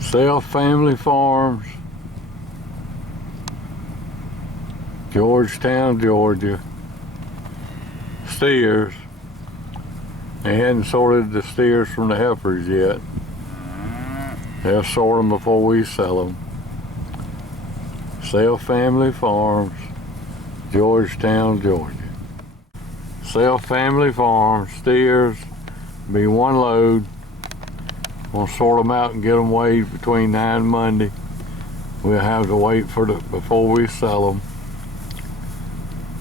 Self Family Farms, Georgetown, Georgia. Steers. They hadn't sorted the steers from the heifers yet. They'll sort them before we sell them. Self Family Farms, Georgetown, Georgia. Self Family Farms, steers, be one load. We'll sort them out and get them weighed between 9 Monday. We'll have to wait before we sell them.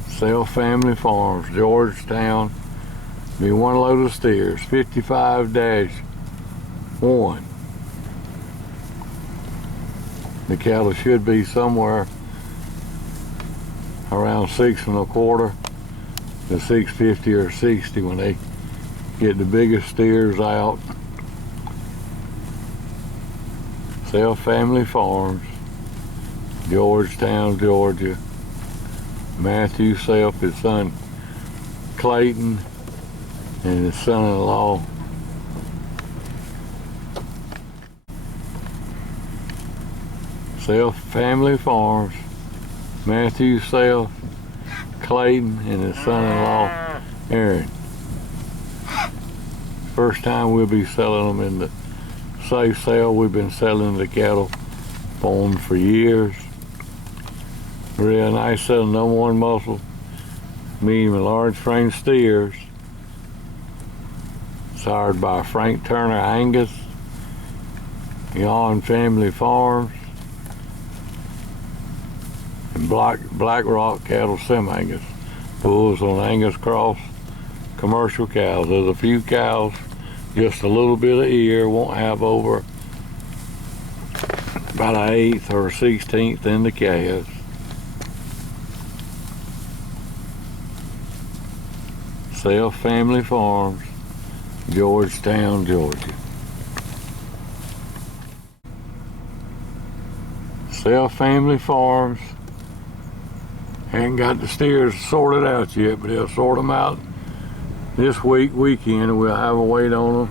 Self Family Farms, Georgetown, be one load of steers, 55-1. The cattle should be somewhere around 6 1/4 to 650 or 60 when they get the biggest steers out. Self Family Farms, Georgetown, Georgia. Matthew Self, his son Clayton, and his son-in-law. Self Family Farms, Matthew Self, Clayton, and his son-in-law Aaron. First time we'll be selling them in the safe sale. We've been selling the cattle on for years. Real nice set of #1 muscle, medium and large frame steers. Sired by Frank Turner Angus, Yon Family Farms, and Black Rock Cattle Sim-Angus. Bulls on Angus Cross commercial cows. There's a few cows, just a little bit of ear, won't have over about an 1/8 or 1/16 in the calves. Self Family Farms, Georgetown, Georgia. Self Family Farms, ain't got the steers sorted out yet, but they'll sort them out this weekend, and we'll have a weight on them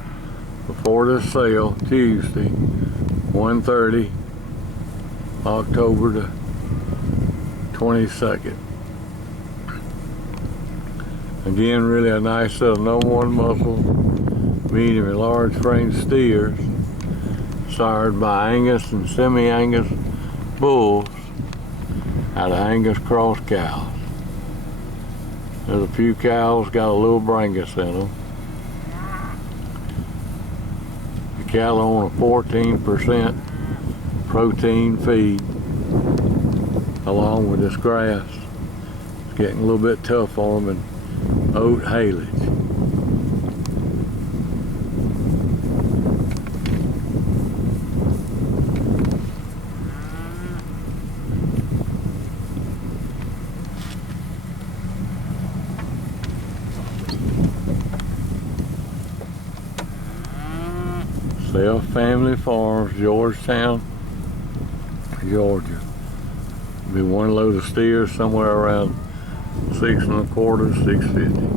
before the sale, Tuesday, 1:30, October the 22nd. Again, really a nice set of #1 muscle, medium and large frame steers, sired by Angus and semi-Angus bulls out of Angus Cross cows. There's a few cows got a little brangus in them. The cattle on a 14% protein feed along with this grass. It's getting a little bit tough on them, and oat haylage. Self Family Farms, Georgetown, Georgia. Be one load of steers somewhere around 6 1/4, 650.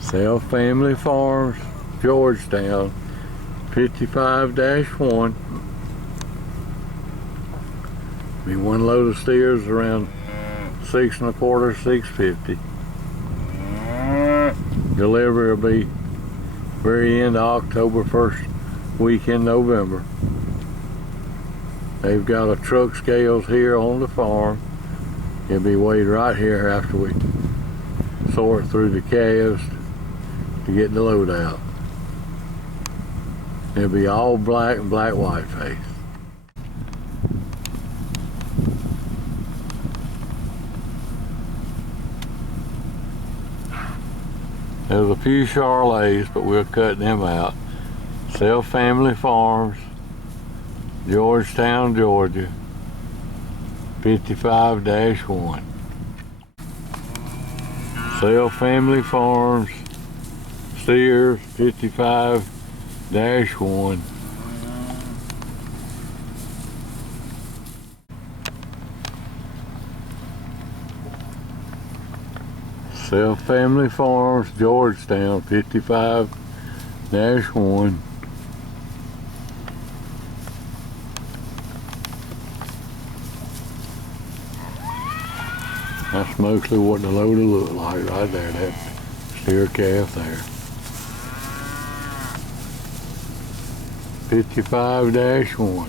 Self Family Farms, Georgetown, 55-1. Be one load of steers around 6 1/4, 650. Delivery will be very end of October, first week in November. They've got a truck scales here on the farm. It'll be weighed right here after we sort through the calves to get the load out. It'll be all black and black white face. There's a few Charolais, but we'll cut them out. Self Family Farms, Georgetown, Georgia, 55-1. Self Family Farms, steers, 55-1. Sell Family Farms, Georgetown, 55-1. That's mostly what the load will look like right there, that steer calf there. 55-1.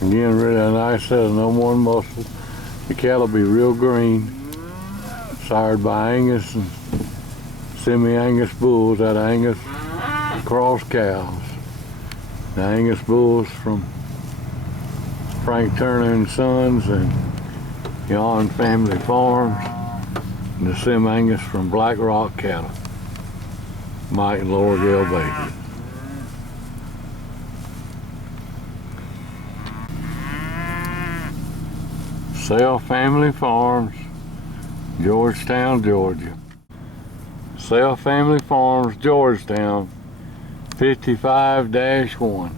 Again, really a nice set of number one muscle. The cattle will be real green. Sired by Angus and semi-Angus bulls out of Angus cross cows. The Angus bulls from Frank Turner and Sons and Yon Family Farms, and the semi-Angus from Black Rock Cattle, Mike and Laura Gale Baker. Sell Family Farms, Georgetown, Georgia. Sell Family Farms, Georgetown, 55-1.